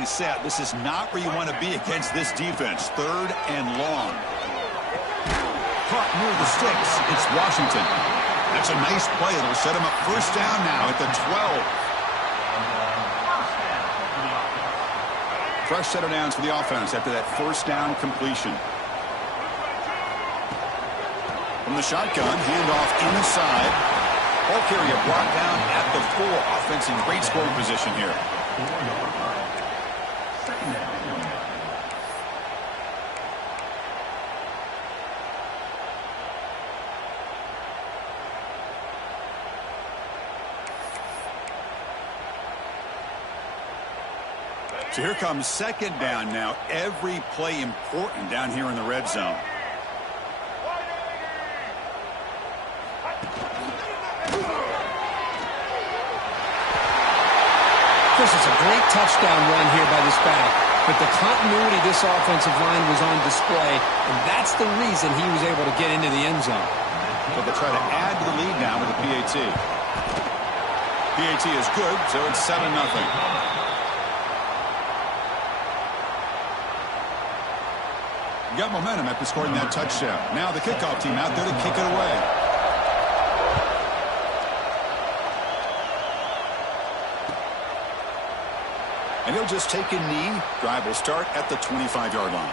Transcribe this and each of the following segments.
being set. This is not where you want to be against this defense. 3rd and long. Caught near the sticks. It's Washington. That's a nice play. It'll set him up 1st down now at the 12. Fresh set of downs for the offense after that 1st down completion. From the shotgun, handoff inside. Ball carrier brought down at the 4. Offense in great scoring position here. So here comes 2nd down now. Every play important down here in the red zone. This is a great touchdown run here by this back. But the continuity of this offensive line was on display, and that's the reason he was able to get into the end zone. So they'll try to add to the lead now with a PAT. PAT is good, so it's 7-0. Got momentum after scoring that touchdown. Now the kickoff team out there to kick it away. And he'll just take a knee. Drive will start at the 25-yard line.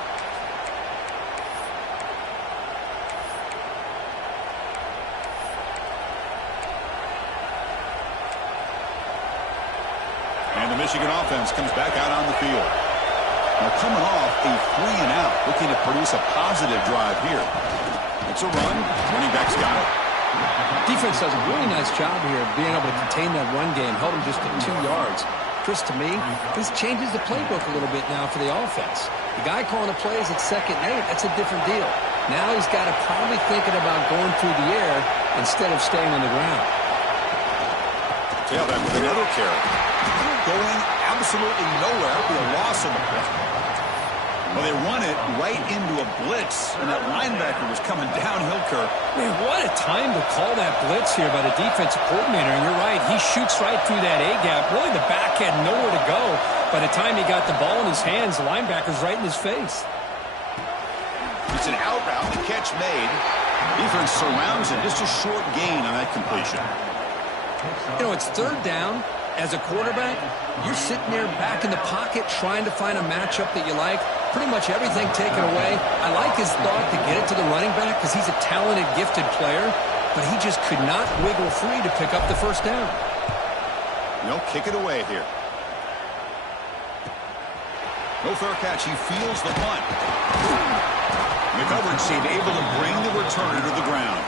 And the Michigan offense comes back out on the field. Now coming off a 3-and-out, looking to produce a positive drive here. It's a run. Running back's got it. Defense does a really nice job here of being able to contain that run game, held him just to 2 yards. Chris, to me, this changes the playbook a little bit now for the offense. The guy calling the plays at 2nd and 8, that's a different deal. Now he's got to probably thinking about going through the air instead of staying on the ground. Tailback with another carry. Going absolutely nowhere. Be a loss of the play. Well, they run it right into a blitz, and that linebacker was coming downhill, Kirk. Man, what a time to call that blitz here by the defensive coordinator. And you're right, he shoots right through that A-gap. Really, the back had nowhere to go. By the time he got the ball in his hands, the linebacker's right in his face. It's an out route, the catch made. Defense surrounds it. Just a short gain on that completion. You know, it's 3rd down. As a quarterback, you're sitting there back in the pocket trying to find a matchup that you like. Pretty much everything taken away. I like his thought to get it to the running back because he's a talented, gifted player, but he just could not wiggle free to pick up the 1st down. They'll kick it away here. No fair catch. He feels the punt. The coverage team able to bring the returner to the ground.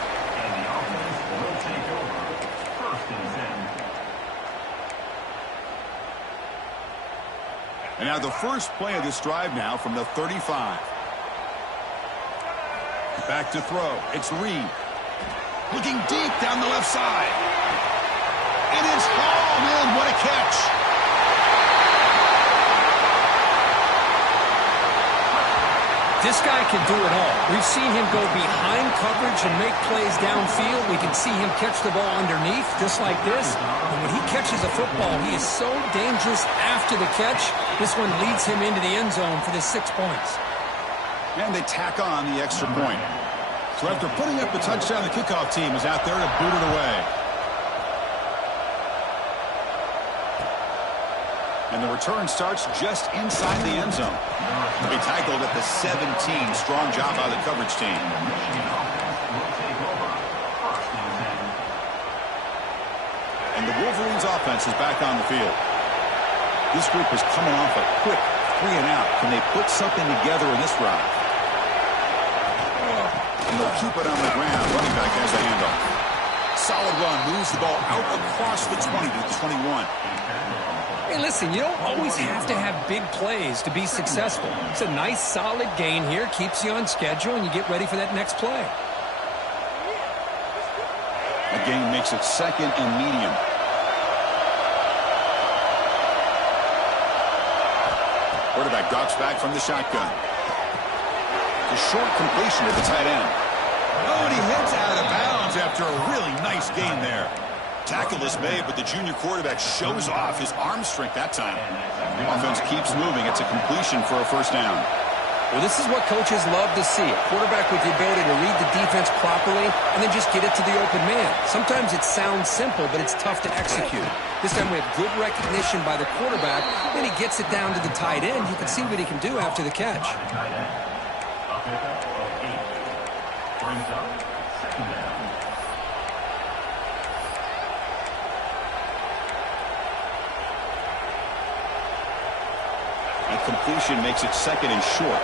And now the first play of this drive now from the 35. Back to throw. It's Reed. Looking deep down the left side. And it's hauled in. What a catch. This guy can do it all. We've seen him go behind coverage and make plays downfield. We can see him catch the ball underneath, just like this. And when he catches a football, he is so dangerous after the catch. This one leads him into the end zone for the 6 points. And they tack on the extra point. So after putting up the touchdown, the kickoff team is out there to boot it away. And the return starts just inside the end zone. They tackled at the 17. Strong job by the coverage team. And the Wolverines offense is back on the field. This group is coming off a quick 3-and-out. Can they put something together in this drive? And they'll keep it on the ground. Running back has the handoff. Solid run. Moves the ball out across the 20 to the 21. Hey, listen, you don't always have to have big plays to be successful. It's a nice, solid gain here. Keeps you on schedule, and you get ready for that next play. The gain makes it 2nd and medium. Quarterback drops back from the shotgun. The short completion to the tight end. Oh, and he heads out of bounds after a really nice gain there. Tackle is made, but the junior quarterback shows off his arm strength that time. Offense keeps moving. It's a completion for a first down. Well, this is what coaches love to see. A quarterback with the ability to read the defense properly and then just get it to the open man. Sometimes it sounds simple, but it's tough to execute. This time we have good recognition by the quarterback. Then he gets it down to the tight end. You can see what he can do after the catch. That completion makes it second and short.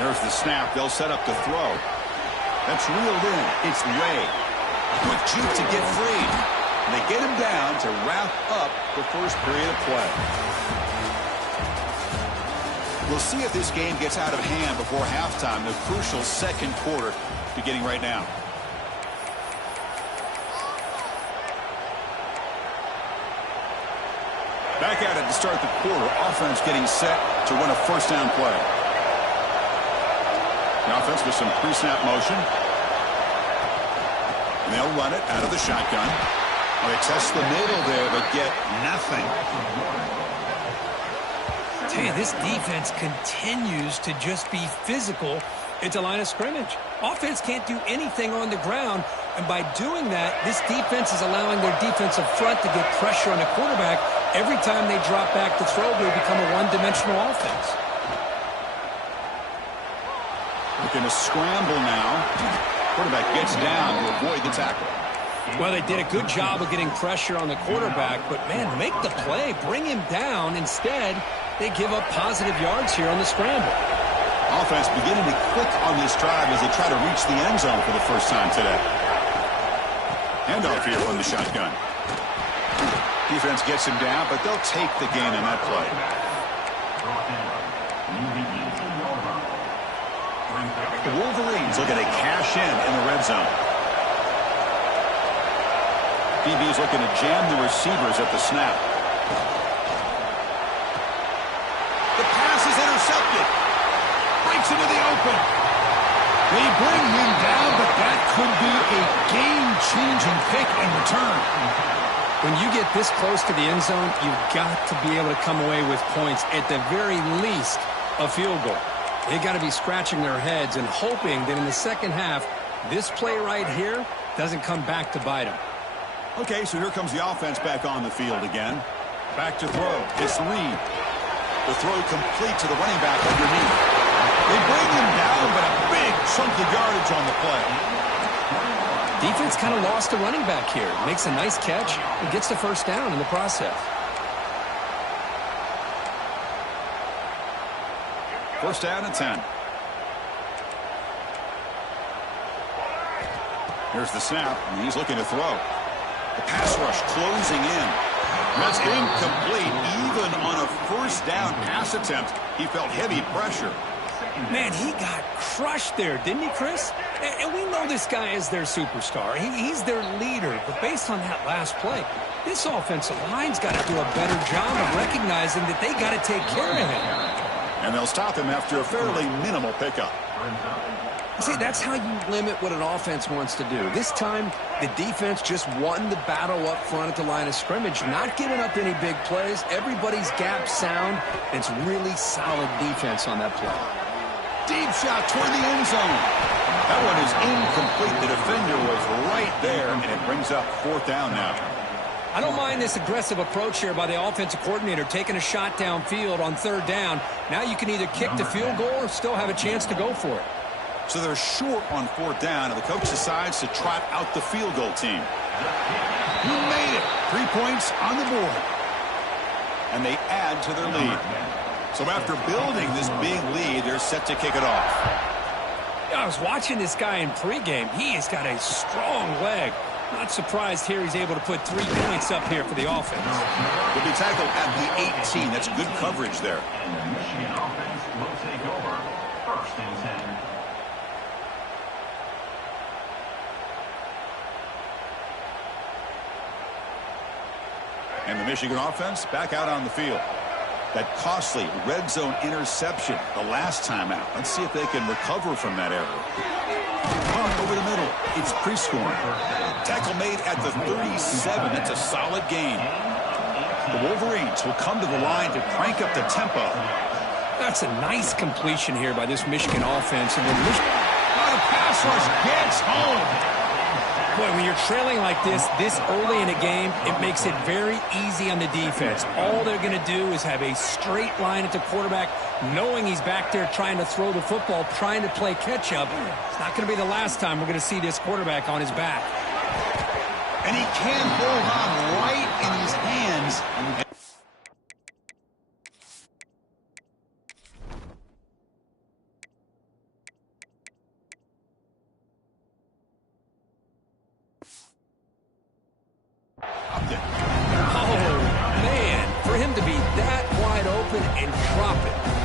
There's the snap. They'll set up the throw. That's reeled in. It's Way. Quick juke to get free. And they get him down to wrap up the first period of play. We'll see if this game gets out of hand before halftime. The crucial second quarter beginning right now. Back at it to start the quarter. Offense getting set to run a first down play. The offense with some pre-snap motion. And they'll run it out of the shotgun. Well, they test the middle there, but get nothing. I tell you, this defense continues to just be physical at the line of scrimmage. Offense can't do anything on the ground, and by doing that, this defense is allowing their defensive front to get pressure on the quarterback. Every time they drop back to throw, they become a one-dimensional offense. Looking to scramble now. Quarterback gets down to avoid the tackle. Well, they did a good job of getting pressure on the quarterback, but, man, make the play. Bring him down. Instead, they give up positive yards here on the scramble. Offense beginning to click on this drive as they try to reach the end zone for the first time today. Handoff here from the shotgun. Defense gets him down, but they'll take the gain on that play. The Wolverines looking to cash in the red zone. DB's looking to jam the receivers at the snap. The pass is intercepted. Breaks into the open. They bring him down, but that could be a game-changing pick in return. When you get this close to the end zone, you've got to be able to come away with points, at the very least, a field goal. They've got to be scratching their heads and hoping that in the second half, this play right here doesn't come back to bite them. Okay, so here comes the offense back on the field again. Back to throw. It's Reed. The throw complete to the running back underneath. They bring him down, but a big chunk of yardage on the play. Defense kind of lost the running back here. Makes a nice catch and gets the first down in the process. First down and 10. Here's the snap, and he's looking to throw. The pass rush closing in. That's incomplete. Even on a first down pass attempt, he felt heavy pressure. Man, he got crushed there, didn't he, Chris? And we know this guy is their superstar. He's their leader. But based on that last play, this offensive line's got to do a better job of recognizing that they got to take care of him. And they'll stop him after a fairly minimal pickup. See, that's how you limit what an offense wants to do. This time, the defense just won the battle up front at the line of scrimmage, not giving up any big plays. Everybody's gap sound. It's really solid defense on that play. Deep shot toward the end zone. That one is incomplete. The defender was right there, and it brings up fourth down now. I don't mind this aggressive approach here by the offensive coordinator, taking a shot downfield on third down. Now you can either kick the field goal or still have a chance to go for it. So they're short on fourth down, and the coach decides to trot out the field goal team. He made it. 3 points on the board. And they add to their lead. So after building this big lead, they're set to kick it off. I was watching this guy in pregame. He has got a strong leg. Not surprised here he's able to put 3 points up here for the offense. He'll be tackled at the 18. That's good coverage there. And the Michigan offense will take over. First and 10. And the Michigan offense back out on the field. That costly red zone interception the last time out. Let's see if they can recover from that error. Caught over the middle. It's Prescorn. Tackle made at the 37. That's a solid gain. The Wolverines will come to the line to crank up the tempo. That's a nice completion here by this Michigan offense. And when Michigan... The pass rush gets home. Boy, when you're trailing like this early in a game, it makes it very easy on the defense. All they're going to do is have a straight line at the quarterback, knowing he's back there trying to throw the football, trying to play catch-up. It's not going to be the last time we're going to see this quarterback on his back. And he can hold on right in his hands.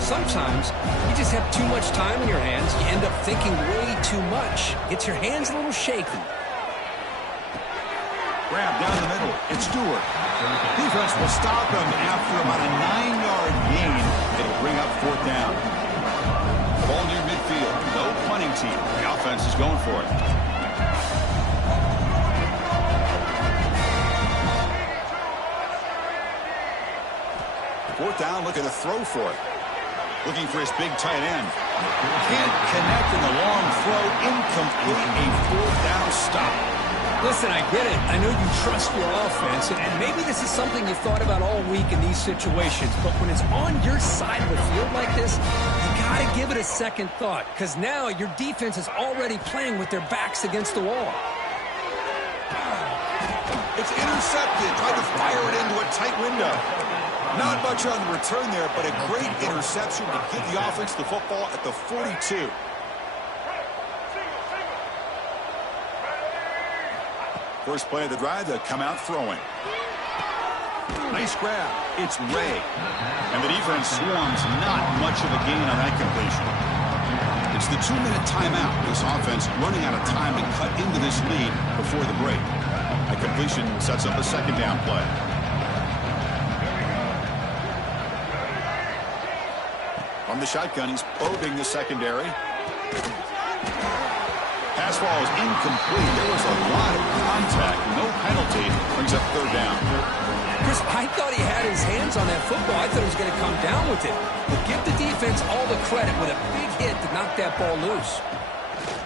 Sometimes you just have too much time in your hands. You end up thinking way too much. Gets your hands a little shaky. Grab down the middle. It's Stewart. Defense will stop him after about a 9-yard gain. It'll bring up 4th down. Ball near midfield. No punting team. The offense is going for it. Fourth down, looking to throw for it. Looking for his big tight end. Can't connect in the long throw. Incomplete. A 4th down stop. Listen, I get it. I know you trust your offense, and maybe this is something you thought about all week in these situations, but when it's on your side of the field like this, you got to give it a second thought, because now your defense is already playing with their backs against the wall. It's intercepted. Tried to fire it into a tight window. Not much on the return there, but a great interception to give the offense the football at the 42. First play of the drive, they come out throwing. Nice grab. It's Ray. And the defense swarms. Not much of a gain on that completion. It's the 2-minute timeout. This offense running out of time to cut into this lead before the break. A completion sets up a 2nd down play. From the shotgun, he's probing the secondary. Pass ball is incomplete. There was a lot of contact. No penalty. Brings up 3rd down. Chris, I thought he had his hands on that football. I thought he was going to come down with it. But give the defense all the credit with a big hit to knock that ball loose.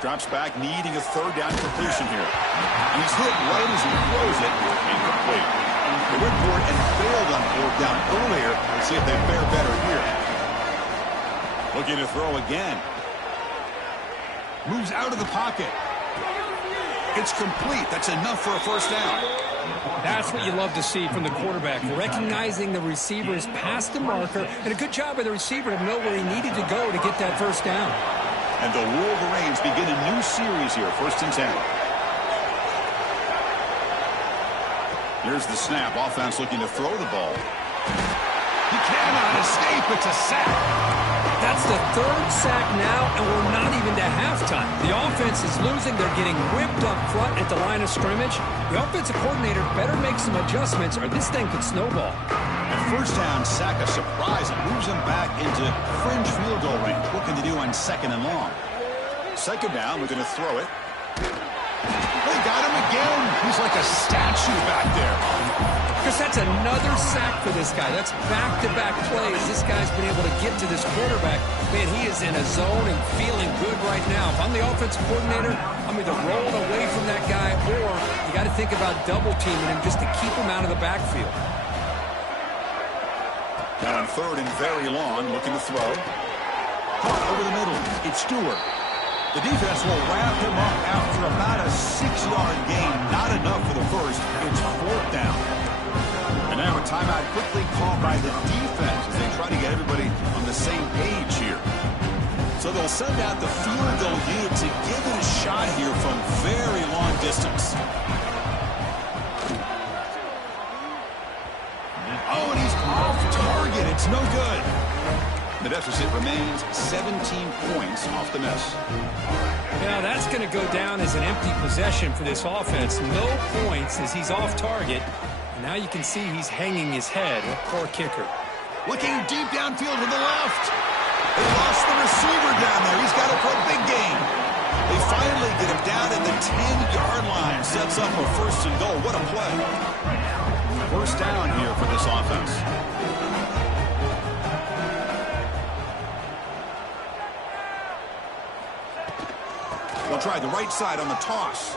Drops back, needing a 3rd down completion here. He's hit right as he throws it. Incomplete. They went for it and failed on 4th down earlier. Let's see if they fare better here. Looking to throw again. Moves out of the pocket. It's complete. That's enough for a 1st down. That's what you love to see from the quarterback. Recognizing the receiver is past the marker, and a good job by the receiver to know where he needed to go to get that 1st down. And the Wolverines begin a new series here. 1st and 10. Here's the snap. Offense looking to throw the ball. He cannot escape. It's a sack. That's the 3rd sack now, and we're not even to halftime. The offense is losing. They're getting whipped up front at the line of scrimmage. The offensive coordinator better make some adjustments, or this thing could snowball. A 1st down sack, a surprise. It moves him back into fringe field goal range. What can they do on 2nd and long? 2nd down, we're going to throw it. They got him again. He's like a statue back there. Because that's another sack for this guy. That's back-to-back plays. This guy's been able to get to this quarterback. Man, he is in a zone and feeling good right now. If I'm the offensive coordinator, I'm either rolling away from that guy or you got to think about double-teaming him just to keep him out of the backfield. Now on 3rd and very long, looking to throw. Caught over the middle. It's Stewart. The defense will wrap him up after about a 6-yard gain. Not enough for the 1st. It's 4th down. And now a timeout quickly called by the defense as they try to get everybody on the same page here. So they'll send out the field goal unit to give it a shot here from very long distance. Oh, and he's off target. It's no good. The deficit remains 17 points off the miss. Now that's going to go down as an empty possession for this offense. No points as he's off target. And now you can see he's hanging his head. Poor kicker. Looking deep downfield to the left. They lost the receiver down there. He's got it for a big gain. They finally get him down at the 10-yard line. Sets up a first and goal. What a play. First down here for this offense. They'll try the right side on the toss.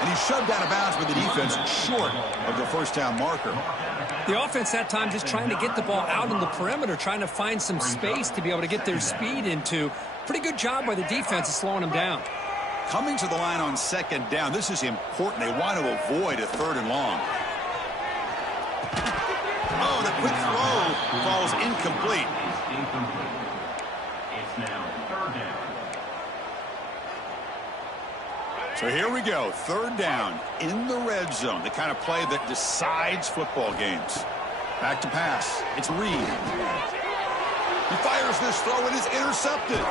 And he's shoved out of bounds with the defense short of the first down marker. The offense that time just trying to get the ball out on the perimeter, trying to find some space to be able to get their speed into. Pretty good job by the defense of slowing them down. Coming to the line on second down, this is important. They want to avoid a third and long. Oh, the quick throw falls incomplete. It's incomplete. It's now third down. So here we go, third down in the red zone, the kind of play that decides football games. Back to pass. It's Reed. He fires this throw and is intercepted.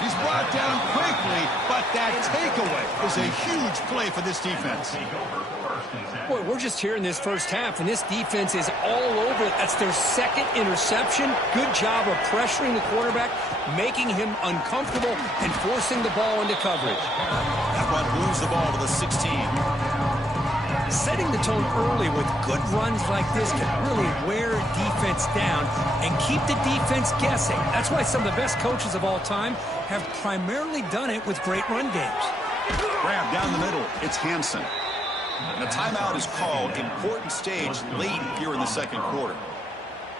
He's brought down quickly, but that takeaway is a huge play for this defense. Boy, we're just here in this first half, and this defense is all over it. That's their second interception. Good job of pressuring the quarterback, making him uncomfortable, and forcing the ball into coverage. That one moves the ball to the 16. Setting the tone early with good runs like this can really wear defense down and keep the defense guessing. That's why some of the best coaches of all time have primarily done it with great run games. Grab down the middle. It's Hansen. And a timeout is called. Important stage late here in the second quarter.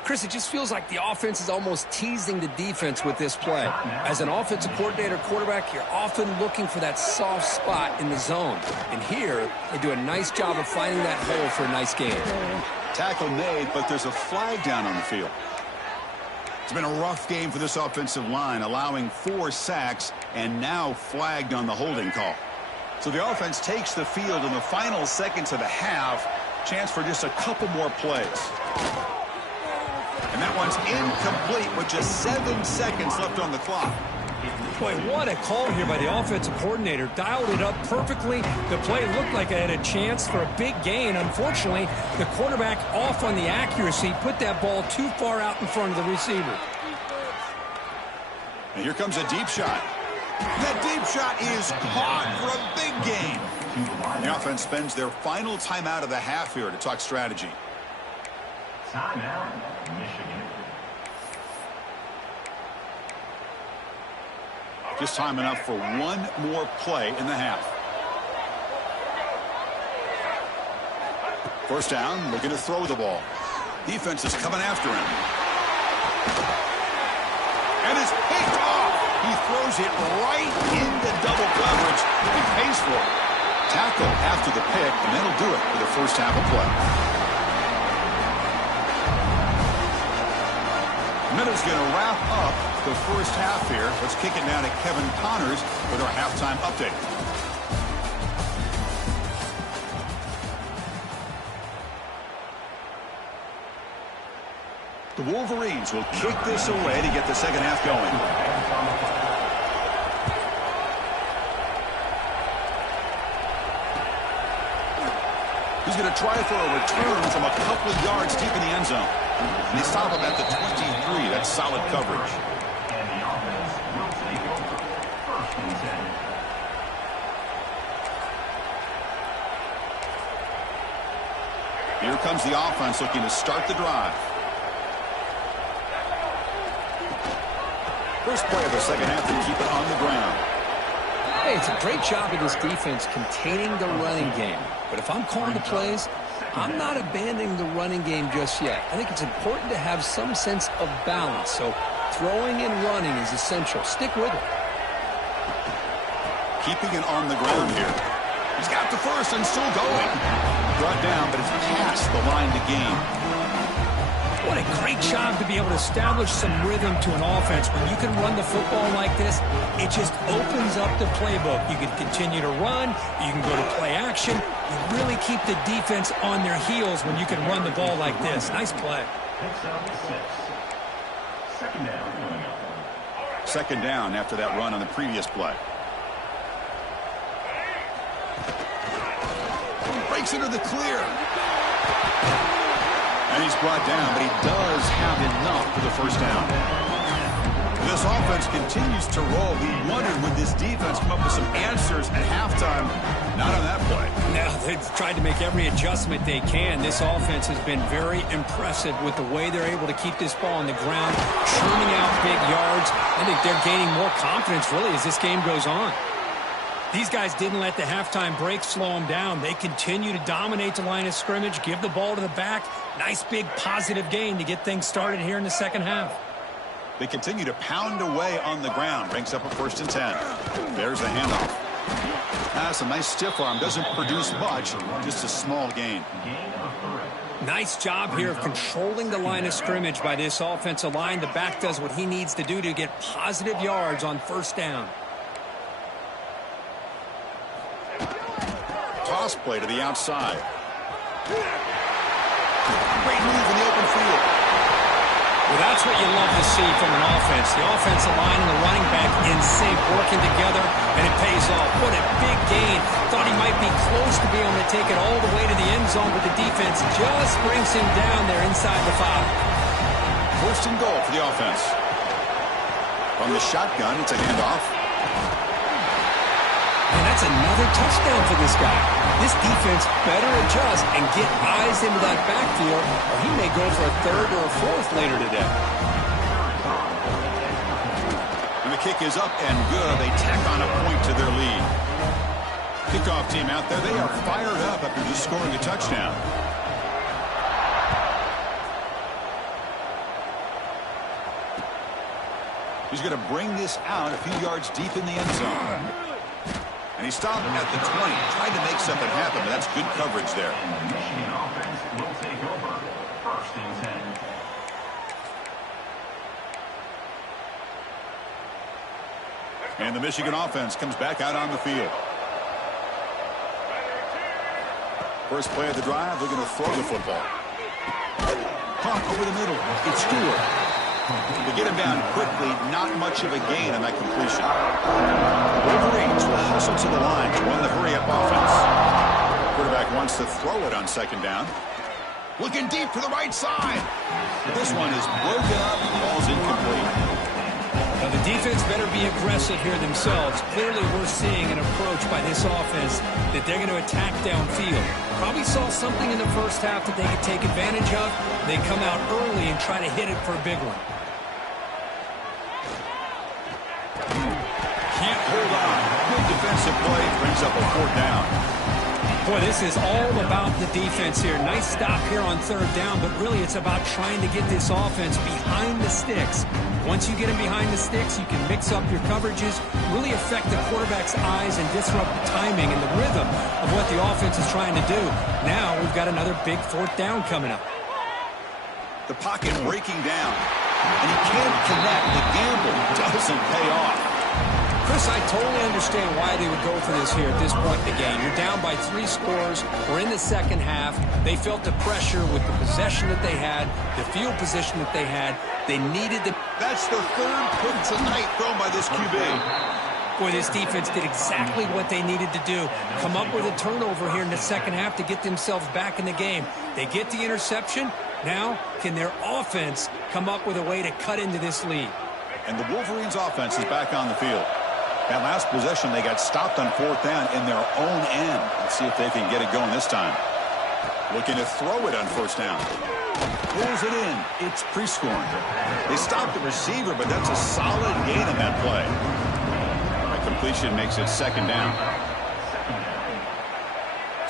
Chris, it just feels like the offense is almost teasing the defense with this play. As an offensive coordinator quarterback, you're often looking for that soft spot in the zone. And here, they do a nice job of finding that hole for a nice game. Tackle made, but there's a flag down on the field. It's been a rough game for this offensive line, allowing 4 sacks and now flagged on the holding call. So the offense takes the field in the final seconds of the half. Chance for just a couple more plays. And that one's incomplete with just 7 seconds left on the clock. Boy, what a call here by the offensive coordinator. Dialed it up perfectly. The play looked like it had a chance for a big gain. Unfortunately, the quarterback off on the accuracy, put that ball too far out in front of the receiver. And here comes a deep shot. That deep shot is caught for a big gain. The offense spends their final timeout of the half here to talk strategy. Timeout, Michigan. Just time enough for one more play in the half. First down, looking to throw the ball. Defense is coming after him. And it's picked off. He throws it right into double coverage and pays for it. Tackle after the pick, and that'll do it for the first half of play. Minutes going to wrap up the first half here. Let's kick it now to Kevin Connors with our halftime update. The Wolverines will kick this away to get the second half going. He's going to try for a return from a couple of yards deep in the end zone. And they stop him at the 23. That's solid coverage. And the offense will take over. First and 10. Here comes the offense looking to start the drive. First play of the second half to keep it on the ground. Hey, it's a great job of this defense containing the running game. But if I'm calling the plays, I'm not abandoning the running game just yet. I think it's important to have some sense of balance. So throwing and running is essential. Stick with it. Keeping it on the ground here. He's got the first and still going. Brought down, but it's past the line to gain. What a great job to be able to establish some rhythm to an offense. When you can run the football like this, it just opens up the playbook. You can continue to run. You can go to play action. You really keep the defense on their heels when you can run the ball like this. Nice play. Picks up 6. Second down coming up. Second down after that run on the previous play. Breaks into the clear. And he's brought down, but he does have enough for the first down. This offense continues to roll. We wondered, would this defense come up with some answers at halftime? Not on that play. Now, they've tried to make every adjustment they can. This offense has been very impressive with the way they're able to keep this ball on the ground, churning out big yards. I think they're gaining more confidence, really, as this game goes on. These guys didn't let the halftime break slow them down. They continue to dominate the line of scrimmage, give the ball to the back. Nice big positive gain to get things started here in the second half. They continue to pound away on the ground. Brings up a 1st and 10. There's the handoff. That's a nice stiff arm. Doesn't produce much, just a small gain. Nice job here of controlling the line of scrimmage by this offensive line. The back does what he needs to do to get positive yards on 1st down. Toss play to the outside. Great move in the open field. Well, that's what you love to see from an offense. The offensive line and the running back in sync, working together, and it pays off. What a big gain. Thought he might be close to being able to take it all the way to the end zone, but the defense just brings him down there inside the 5. 1st and goal for the offense. From the shotgun, it's a handoff. And that's another touchdown for this guy. This defense better adjust and get eyes into that backfield, or he may go for a 3rd or a 4th later today. And the kick is up and good. They tack on a point to their lead. Kickoff team out there. They are fired up after just scoring a touchdown. He's going to bring this out a few yards deep in the end zone. And he stopped at the 20, trying to make something happen, but that's good coverage there. And the Michigan offense will take over 1st and 10. And the Michigan offense comes back out on the field. First play of the drive, they're going to throw the football. Pump over the middle. It's Stewart. They get him down quickly, not much of a gain on that completion. Wolverines will hustle to the line to run the hurry-up offense. Quarterback wants to throw it on 2nd down. Looking deep for the right side. This one is broken up. Ball's incomplete. Now the defense better be aggressive here themselves. Clearly we're seeing an approach by this offense that they're going to attack downfield. Probably saw something in the first half that they could take advantage of. They come out early and try to hit it for a big one. Can't hold on. Good defensive play. Brings up a 4th down. Boy, this is all about the defense here. Nice stop here on 3rd down, but really it's about trying to get this offense behind the sticks. Once you get them behind the sticks, you can mix up your coverages, really affect the quarterback's eyes and disrupt the timing and the rhythm of what the offense is trying to do. Now we've got another big 4th down coming up. The pocket breaking down, and he can't connect. The gamble doesn't pay off. Chris, I totally understand why they would go for this here at this point in the game. You're down by 3 scores. We're in the second half. They felt the pressure with the possession that they had, the field position that they had. They needed the... That's the 3rd pick tonight thrown by this QB. Boy, this defense did exactly what they needed to do. Come up with a turnover here in the second half to get themselves back in the game. They get the interception. Now, can their offense come up with a way to cut into this lead? And the Wolverines offense is back on the field. That last possession, they got stopped on 4th down in their own end. Let's see if they can get it going this time. Looking to throw it on 1st down. Pulls it in. It's pre-scoring. They stopped the receiver, but that's a solid gain in that play. That completion makes it 2nd down.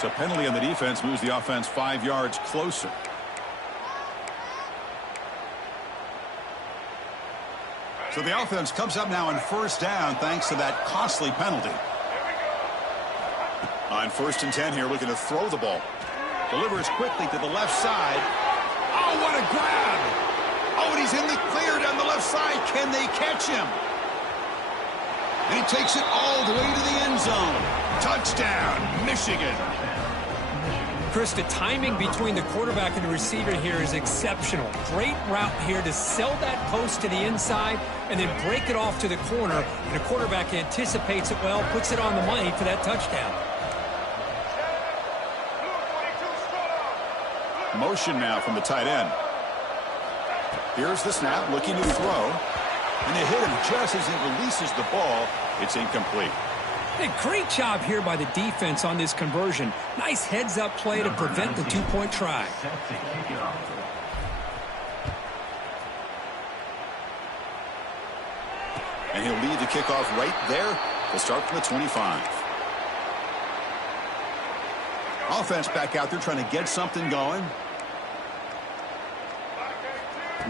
So penalty on the defense moves the offense 5 yards closer. So the offense comes up now on 1st down thanks to that costly penalty. On 1st and 10 here, looking to throw the ball. Delivers quickly to the left side. Oh, what a grab! Oh, and he's in the clear down the left side. Can they catch him? And he takes it all the way to the end zone. Touchdown, Michigan. Chris, the timing between the quarterback and the receiver here is exceptional. Great route here to sell that post to the inside and then break it off to the corner. And the quarterback anticipates it well, puts it on the money for that touchdown. Motion now from the tight end. Here's the snap, looking to throw. And they hit him just as he releases the ball. It's incomplete. Hey, great job here by the defense on this conversion. Nice heads-up play to prevent the two-point try. And he'll lead the kickoff right there. They'll start from the 25. Offense back out there trying to get something going.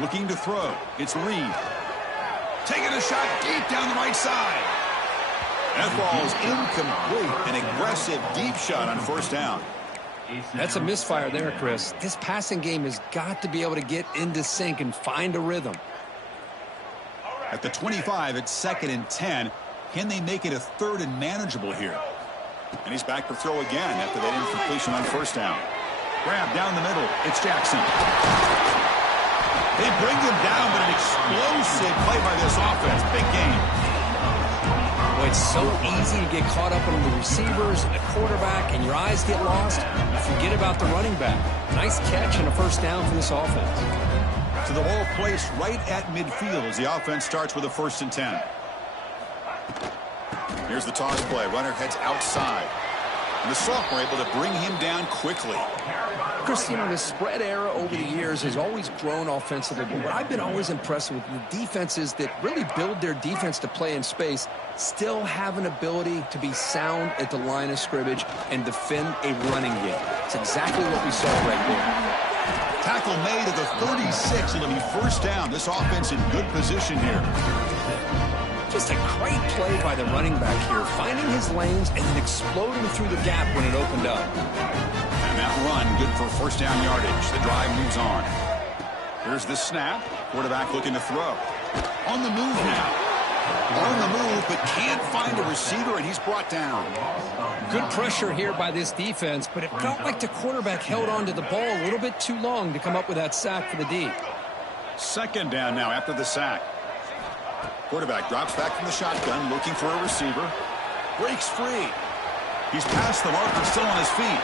Looking to throw. It's Reed. Taking a shot deep down the right side. That ball is incomplete. An aggressive deep shot on first down. That's a misfire there, Chris. This passing game has got to be able to get into sync and find a rhythm. At the 25, it's 2nd and 10. Can they make it a 3rd and manageable here? And he's back to throw again after that incompletion on first down. Grab down the middle. It's Jackson. They bring him down, but an explosive play by this offense. Big game. Well, it's so easy to get caught up on the receivers and the quarterback, and your eyes get lost. You forget about the running back. Nice catch and a first down for this offense. So the ball placed right at midfield as the offense starts with a 1st and 10. Here's the toss play. Runner heads outside. And the sophomore able to bring him down quickly. Chris, you know, the spread era over the years has always grown offensively, but what I've been always impressed with the defenses that really build their defense to play in space still have an ability to be sound at the line of scrimmage and defend a running game. It's exactly what we saw right there. Tackle made at the 36. It'll be first down. This offense in good position here. Just a great play by the running back here, finding his lanes and then exploding through the gap when it opened up. And that run, good for first down yardage. The drive moves on. Here's the snap. Quarterback looking to throw. On the move now. On the move, but can't find a receiver, and he's brought down. Good pressure here by this defense, but it felt like the quarterback held on to the ball a little bit too long to come up with that sack for the D. 2nd down now after the sack. Quarterback drops back from the shotgun, looking for a receiver. Breaks free. He's past the marker, still on his feet.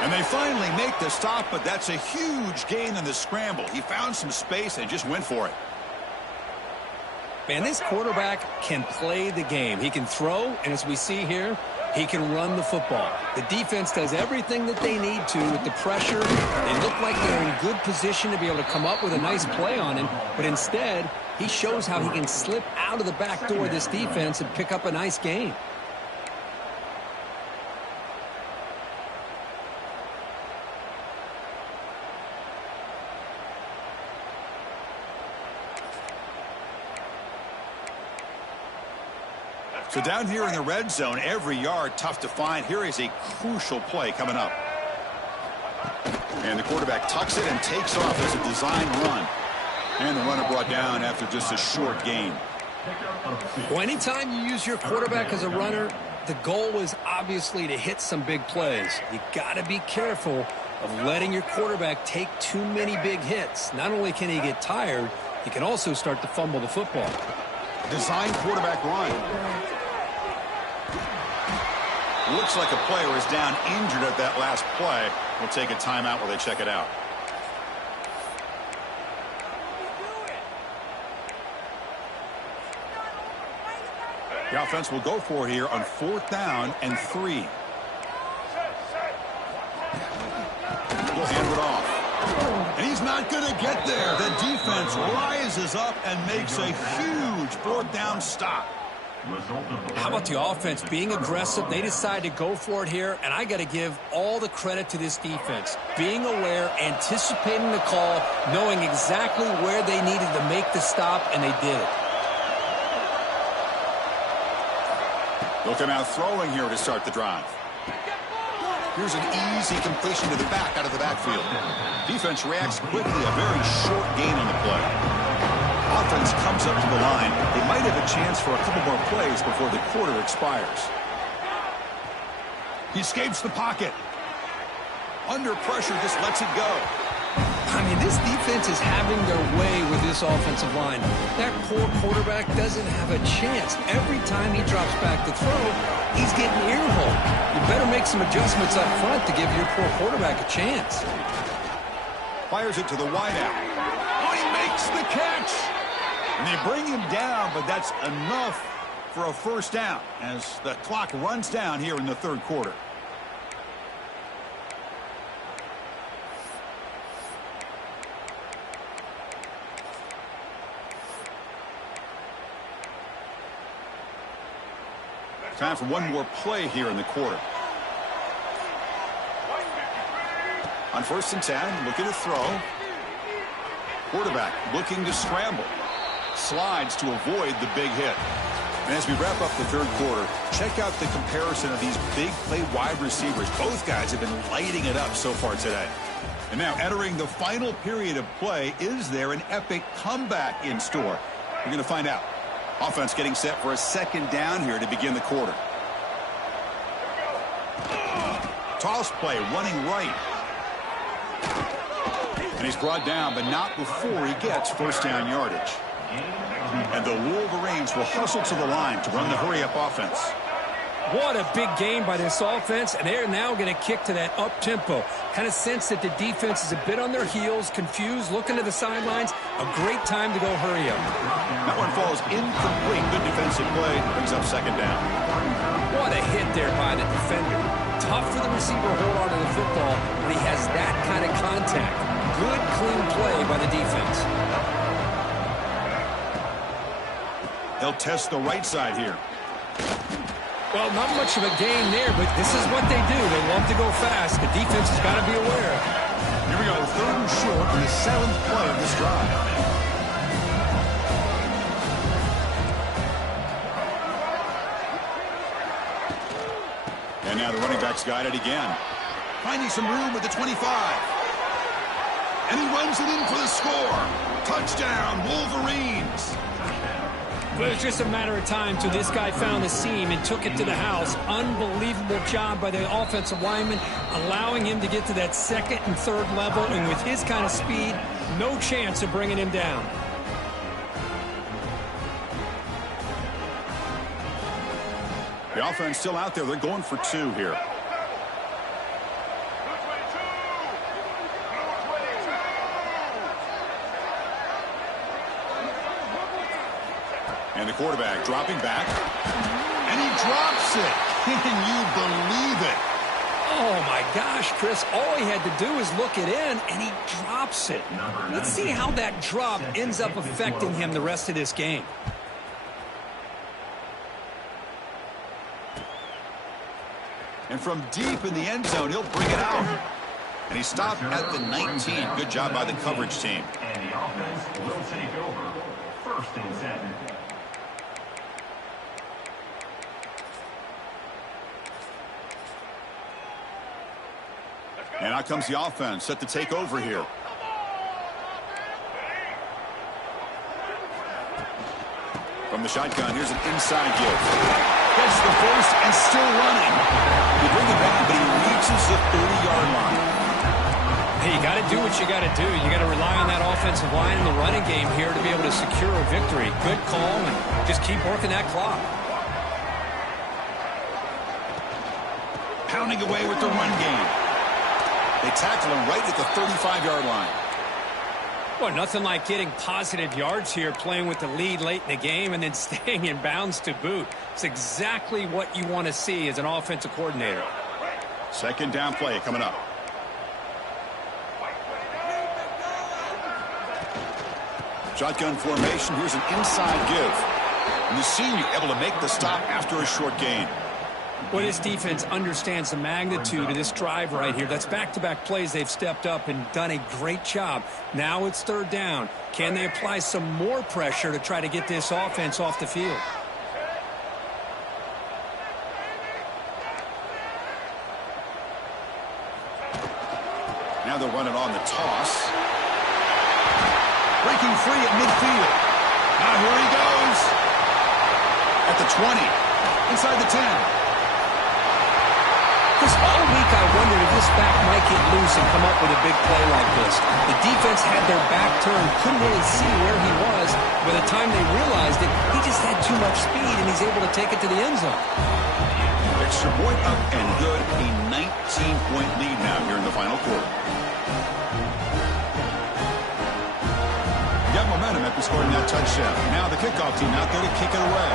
And they finally make the stop, but that's a huge gain in the scramble. He found some space and just went for it. Man, this quarterback can play the game. He can throw, and as we see here, he can run the football. The defense does everything that they need to with the pressure. They look like they're in good position to be able to come up with a nice play on him, but instead, he shows how he can slip out of the back door of this defense and pick up a nice gain. So down here in the red zone, every yard tough to find. Here is a crucial play coming up. And the quarterback tucks it and takes off as a design run. And the runner brought down after just a short gain. Well, anytime you use your quarterback as a runner, the goal is obviously to hit some big plays. You got to be careful of letting your quarterback take too many big hits. Not only can he get tired, he can also start to fumble the football. Design quarterback run. Looks like a player is down injured at that last play. We'll take a timeout while they check it out. The offense will go for here on 4th down and 3. He'll hand it off. And he's not going to get there. The defense rises up and makes a huge 4th down stop. How about the offense being aggressive? They decide to go for it here, and I got to give all the credit to this defense. Being aware, anticipating the call, knowing exactly where they needed to make the stop, and they did it. They'll come out throwing here to start the drive. Here's an easy completion to the back out of the backfield. Defense reacts quickly, a very short gain on the play. Offense comes up to the line. They might have a chance for a couple more plays before the quarter expires. He escapes the pocket. Under pressure, just lets it go. I mean, this defense is having their way with this offensive line. That poor quarterback doesn't have a chance. Every time he drops back to throw, he's getting earholed. You better make some adjustments up front to give your poor quarterback a chance. Fires it to the wideout. Oh, he makes the catch. And they bring him down, but that's enough for a first down as the clock runs down here in the third quarter. Time for one more play here in the quarter. On 1st and 10, looking to throw. Quarterback looking to scramble. Slides to avoid the big hit. And as we wrap up the third quarter, check out the comparison of these big play wide receivers. Both guys have been lighting it up so far today. And now entering the final period of play, is there an epic comeback in store? We're going to find out. Offense getting set for a second down here to begin the quarter. Toss play running right. And he's brought down, but not before he gets first down yardage. And the Wolverines will hustle to the line to run the hurry-up offense. What a big game by this offense, and they're now going to kick to that up-tempo. Kind of sense that the defense is a bit on their heels, confused, looking to the sidelines. A great time to go hurry up. That one falls incomplete. Good defensive play. Brings up second down. What a hit there by the defender. Tough for the receiver to hold on to the football when he has that kind of contact. Good, clean play by the defense. They'll test the right side here. Well, not much of a gain there, but this is what they do. They love to go fast. The defense has got to be aware. Here we go, 3rd and short in the 7th play of this drive. And now the running back's got it again. Finding some room at the 25. And he runs it in for the score. Touchdown, Wolverines. But it's just a matter of time till this guy found the seam and took it to the house. Unbelievable job by the offensive lineman, allowing him to get to that 2nd and 3rd level. And with his kind of speed, no chance of bringing him down. The offense still out there. They're going for 2 here. And the quarterback dropping back. And he drops it. Can you believe it? Oh, my gosh, Chris. All he had to do is look it in, and he drops it. Let's see how that drop ends up affecting him the rest of this game. And from deep in the end zone, he'll bring it out. And he stopped at the 19. Good job by the coverage team. And the offense will take over 1st and 7. And out comes the offense, set to take over here. From the shotgun, here's an inside give. Gets the first and still running. They bring it back, but he reaches the 30-yard line. Hey, you got to do what you got to do. You got to rely on that offensive line in the running game here to be able to secure a victory. Good call, and just keep working that clock. Pounding away with the run game. They tackle him right at the 35-yard line. Well, nothing like getting positive yards here, playing with the lead late in the game, and then staying in bounds to boot. It's exactly what you want to see as an offensive coordinator. Second down play coming up. Shotgun formation. Here's an inside give. And the senior able to make the stop after a short gain. Well, this defense understands the magnitude of this drive right here. That's back-to-back plays. They've stepped up and done a great job. Now it's 3rd down. Can they apply some more pressure to try to get this offense off the field? Now they'll run it on the toss. Breaking free at midfield. Now here he goes. At the 20. Inside the 10. Chris, all week I wondered if this back might get loose and come up with a big play like this. The defense had their back turned, couldn't really see where he was. By the time they realized it, he just had too much speed, and he's able to take it to the end zone. Extra point up and good. A 19-point lead now here in the final quarter. Got momentum at the scoring that touchdown. Now the kickoff team out there to kick it away.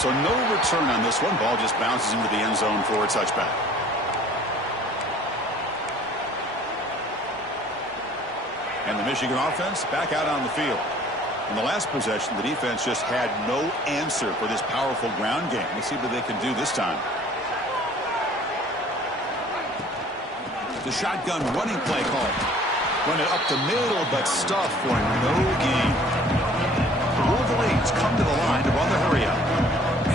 So no return on this one. Ball just bounces into the end zone for a touchback. And the Michigan offense back out on the field. In the last possession, the defense just had no answer for this powerful ground game. Let's see what they can do this time. The shotgun running play call. Run it up the middle, but stuffed for no gain. The Wolverines come to the line to run the hurry up.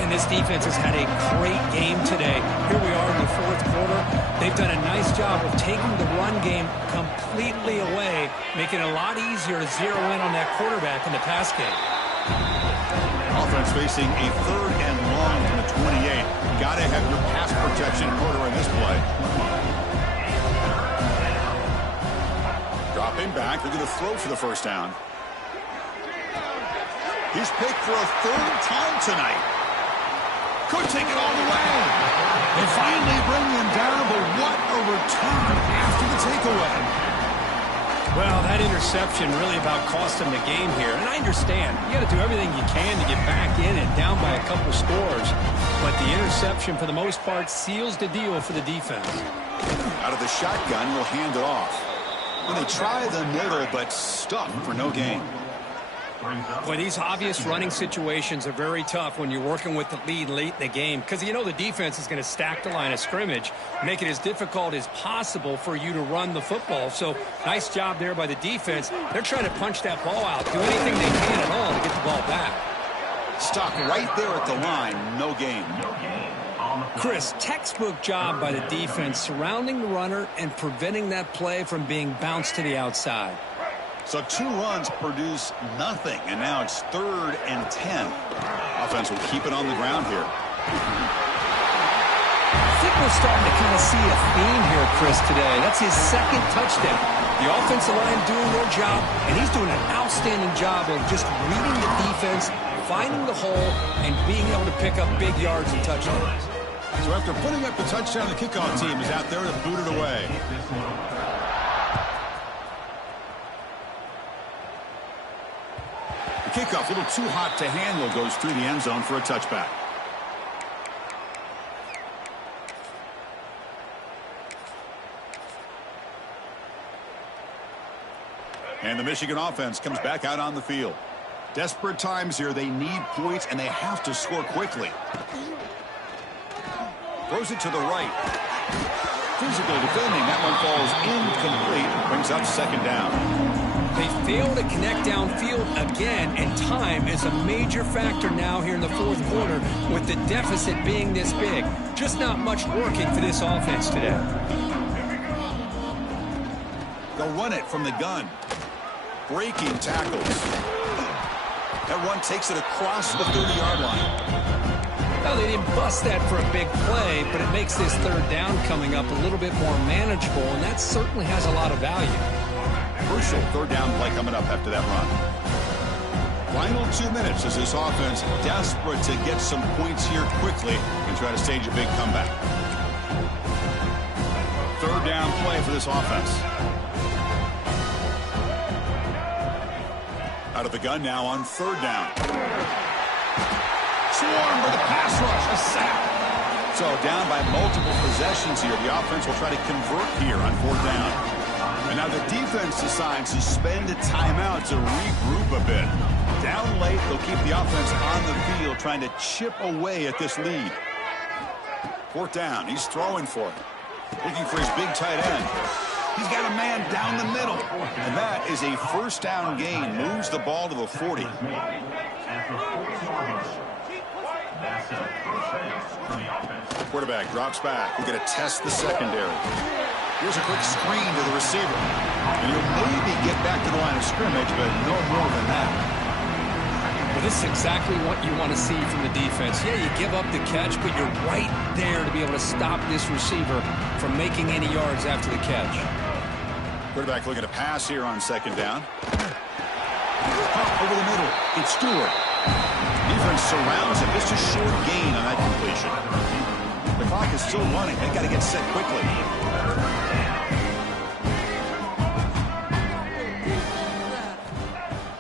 And this defense has had a great game today. Here we are in the fourth quarter. They've done a nice job of taking the run game completely away, making it a lot easier to zero in on that quarterback in the pass game. Offense facing a 3rd and long from the 28. Got to have your pass protection in order in this play. Dropping back. They're going to throw for the first down. He's picked for a 3rd time tonight. Could take it all the way. They finally bring him down, but what a return after the takeaway. Well, that interception really about cost him the game here. And I understand. You got to do everything you can to get back in and down by a couple scores. But the interception, for the most part, seals the deal for the defense. Out of the shotgun, he'll hand it off. And they try the middle, but stuffed for no gain. Boy, these obvious running situations are very tough when you're working with the lead late in the game, because you know the defense is going to stack the line of scrimmage, make it as difficult as possible for you to run the football. So nice job there by the defense. They're trying to punch that ball out, do anything they can at all to get the ball back. Stop right there at the line, no gain. Chris, textbook job by the defense surrounding the runner and preventing that play from being bounced to the outside. So 2 runs produce nothing, and now it's 3rd and 10. Offense will keep it on the ground here. I think we're starting to kind of see a theme here, Chris, today. That's his 2nd touchdown. The offensive line doing their job, and he's doing an outstanding job of just reading the defense, finding the hole, and being able to pick up big yards and touchdowns. So after putting up the touchdown, the kickoff team is out there to boot it away. Kickoff, a little too hot to handle, goes through the end zone for a touchback. And the Michigan offense comes back out on the field. Desperate times here. They need points, and they have to score quickly. Throws it to the right. Physical defending. That one falls incomplete. Brings up 2nd down. They fail to connect downfield again, and time is a major factor now here in the fourth quarter with the deficit being this big. Just not much working for this offense today. They'll run it from the gun. Breaking tackles. That run takes it across the 30-yard line. Well, they didn't bust that for a big play, but it makes this 3rd down coming up a little bit more manageable, and that certainly has a lot of value. Crucial 3rd down play coming up after that run. Final 2 minutes as this offense desperate to get some points here quickly and try to stage a big comeback. 3rd down play for this offense. Out of the gun now on 3rd down. Swarm with a pass rush, a sack. So down by multiple possessions here. The offense will try to convert here on 4th down. And now the defense decides to spend a timeout to regroup a bit. Down late, they'll keep the offense on the field trying to chip away at this lead. 4th down, he's throwing for it. Looking for his big tight end. He's got a man down the middle. And that is a 1st down gain. Moves the ball to the 40. Quarterback drops back. We're going to test the secondary. Here's a quick screen to the receiver. And he'll maybe get back to the line of scrimmage, but no more than that. Well, this is exactly what you want to see from the defense. Yeah, you give up the catch, but you're right there to be able to stop this receiver from making any yards after the catch. Quarterback looking to pass here on 2nd down. Up over the middle. It's Stewart. Defense surrounds him. Just a short gain on that completion. The clock is still running. They've got to get set quickly.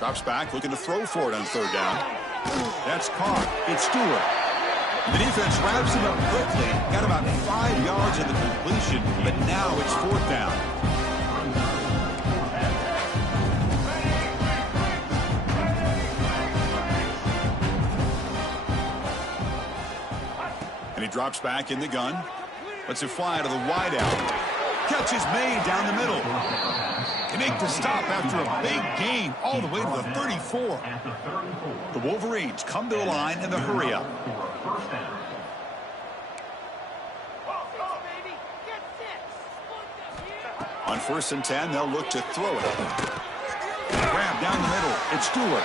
Drops back, looking to throw for it on third down. That's caught. It's Stewart. The defense wraps him up quickly. Got about 5 yards of the completion, but now it's fourth down. And he drops back in the gun. Lets it fly to the wideout. Catch is made down the middle. Can make the stop after a big gain all the way to the 34. The Wolverines come to the line in the hurry up. On 1st and 10, they'll look to throw it. Grab down the middle. It's Stewart.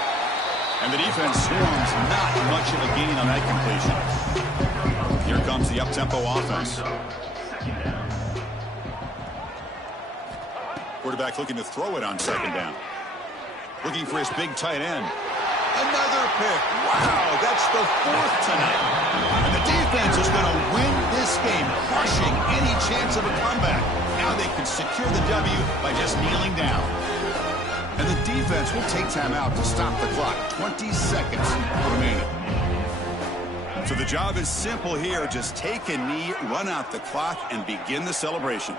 And the defense swarms not much of a gain on that completion. Here comes the up-tempo offense. Quarterback looking to throw it on 2nd down. Looking for his big tight end. Another pick. Wow, that's the 4th tonight. And the defense is going to win this game, crushing any chance of a comeback. Now they can secure the W by just kneeling down. And the defense will take time out to stop the clock. 20 seconds remaining. So the job is simple here. Just take a knee, run out the clock, and begin the celebration.